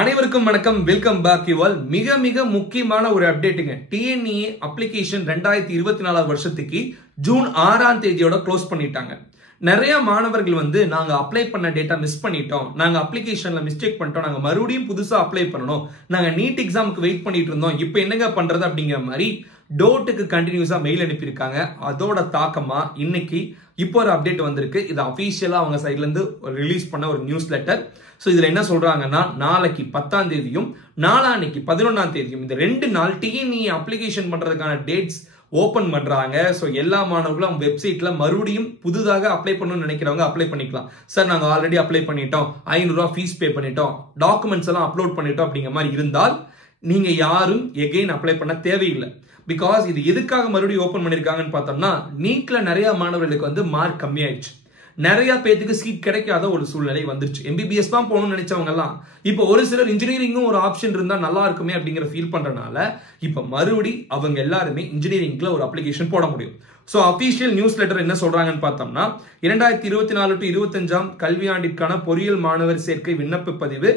அனைவருக்கும் வணக்கம். Welcome back you all. மிக மிக முக்கியமான ஒரு அப்டேட்டுங்க. டிஎன்இஏ அப்ளிகேஷன் 2024 வருஷத்துக்கு ஜூன் 6ஆம் தேதியோட க்ளோஸ் பண்ணிட்டாங்க. நிறைய மாணவர்கள் நாங்க அப்ளை பண்ண டேட்டா மிஸ் பண்ணிட்டோம், நாங்க அப்ளிகேஷன்ல மிஸ்டேக் பண்ணிட்டோம், நாங்க மறுபடியும் புதுசா அப்ளை பண்ணணும், நாங்க நீட் எக்ஸாமுக்கு வெயிட் பண்ணிட்டு இருந்தோம், இப்போ என்னங்க பண்றது அப்படிங்கிற மாதிரி டோட்டுக்கு கண்டினியூஸா மெயில் அனுப்பியிருக்காங்க. அதோட தாக்கமா இன்னைக்கு இப்போ ஒரு அப்டேட் வந்திருக்கு. இது அபிஷியலா அவங்க சைட்ல இருந்து ரிலீஸ் பண்ண ஒரு நியூஸ் லெட்டர். சோ இதுல என்ன சொல்றாங்கன்னா, நாளைக்கு 10ஆம் தேதியும் நாளான்னைக்கு 11ஆம் தேதியும் இந்த 2 நாள் டிஎன்இஏ அப்ளிகேஷன் பண்றதுக்கான டேட்ஸ் ஓபன் பண்றாங்க. சோ எல்லா மாணவர்களும் வெப்சைட்ல மறுபடியும் புதுதாக அப்ளை பண்ணணும்னு நினைக்கிறவங்க அப்ளை பண்ணிக்கலாம். சார் நாங்க ஆல்ரெடி அப்ளை பண்ணிட்டோம், 500 ரூபாய் ஃபீஸ் பே பண்ணிட்டோம், டாக்குமெண்ட்ஸ் எல்லாம் அப்லோட் பண்ணிட்டோம் அப்படிங்கிற மாதிரி இருந்தால் நீங்க யாரும் எகைன் அப்ளை பண்ண தேவையில்லை. பிகாஸ் இது எதுக்காக மறுபடியும் ஓபன் பண்ணிருக்காங்கன்னு பார்த்தோம்னா, நீட்ல நிறைய மாணவர்களுக்கு மார்க் கம்மியாயிடுச்சு, நிறைய பேருக்கு சீட் கிடைக்காத ஒரு சூழ்நிலை வந்துருச்சு. எம்பிபிஎஸ் தான் போகணும்னு நினைச்சவங்க எல்லாம் இப்போ ஒரு சிலர் இன்ஜினியரிங்கும் ஒரு ஆப்ஷன் இருந்தா நல்லா இருக்குமே அப்படிங்கிற ஃபீல் பண்றதுனால இப்ப மறுபடி அவங்க எல்லாருமே இன்ஜினியரிங்ல ஒரு அப்ளிகேஷன் போட முடியும். சோ அபிஷியல் நியூஸ் லெட்டர் என்ன சொல்றாங்கன்னு பார்த்தோம்னா, 2024 to 25 கல்வியாண்டிற்கான பொறியியல் மாணவர் சேர்க்கை விண்ணப்ப பதிவு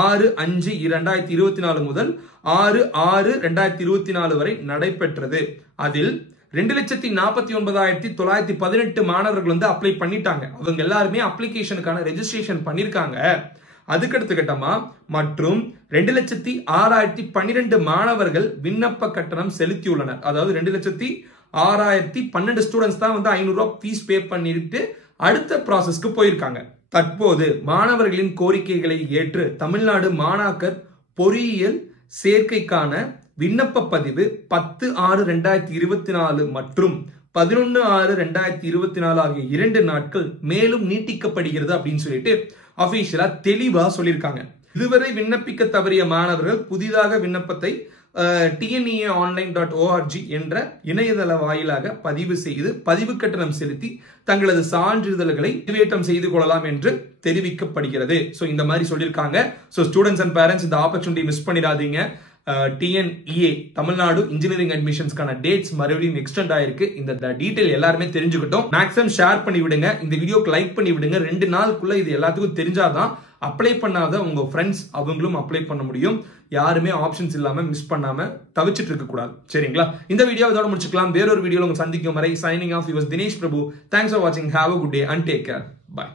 6/5/2024 முதல் 6/6/2024 வரை நடைபெற்றது. அதில் 2,49,918 மாணவர்கள் அப்ளை பண்ணிட்டாங்க. அவங்க எல்லாருமே அப்ளிகேஷனுக்கான ரெஜிஸ்ட்ரேஷன் பண்ணிருக்காங்க. அதுக்கடுத்த கட்டமா மற்றும் 2,06,012 மாணவர்கள் விண்ணப்ப கட்டணம் செலுத்தியுள்ளனர். அதாவது 2,06,012 ஸ்டூடெண்ட்ஸ் தான் 500 ரூபாய் ஃபீஸ் பே பண்ணிட்டு அடுத்த ப்ராசஸ்க்கு போயிருக்காங்க. தற்போது மாணவர்களின் கோரிக்கைகளை ஏற்று தமிழ்நாடு மாணாக்கர் பொறியியல் சேர்க்கைக்கான விண்ணப்ப பதிவு 10/6/2024 மற்றும் 11/6/2024 ஆகிய 2 நாட்கள் மேலும் நீட்டிக்கப்படுகிறது அப்படின்னு சொல்லிட்டு அபிஷியலா தெளிவா சொல்லியிருக்காங்க. இதுவரை விண்ணப்பிக்க தவறிய மாணவர்கள் புதிதாக விண்ணப்பத்தை tneaonline.org என்ற இணையதள வாயிலாக பதிவு செய்து பதிவு கட்டணம் செலுத்தி தங்களது சான்றிதழ்களை பதிவேற்றம் செய்து கொள்ளலாம் என்று தெரிவிக்கப்படுகிறது. சோ இந்த மாதிரி சொல்லியிருக்காங்க. சோ ஸ்டூடெண்ட்ஸ் அண்ட் பேரண்ட்ஸ் இந்த ஆப்பர்ச்சுனிட்டி மிஸ் பண்ணிடாதீங்க. டிஎன்இஏ தமிழ்நாடு இன்ஜினியரிங் அட்மிஷன்ஸ்க்கான டேட்ஸ் மறுபடியும் எக்ஸ்டெண்ட் ஆயிருக்கு. இந்த டீடைல் எல்லாருமே தெரிஞ்சுக்கிட்டோம். மேக்ஸிமம் ஷேர் பண்ணி விடுங்க, இந்த வீடியோக்கு லைக் பண்ணி விடுங்க. 2 நாளுக்குள்ள இது எல்லாத்துக்கும் தெரிஞ்சாதான் அப்ளை பண்ணாத உங்க ஃப்ரெண்ட்ஸ் அவங்களும் அப்ளை பண்ண முடியும். யாருமே ஆப்ஷன்ஸ் இல்லாம மிஸ் பண்ணாம தவிச்சிட்டு இருக்க கூடாது. சரிங்களா? இந்த வீடியோ இதோட முடிச்சுக்கலாம். வேறொரு வீடியோல உங்க சந்திக்கும் வரை signing off your Dinesh Prabhu. Thanks for வாட்சிங். Have a good day and take care. Bye.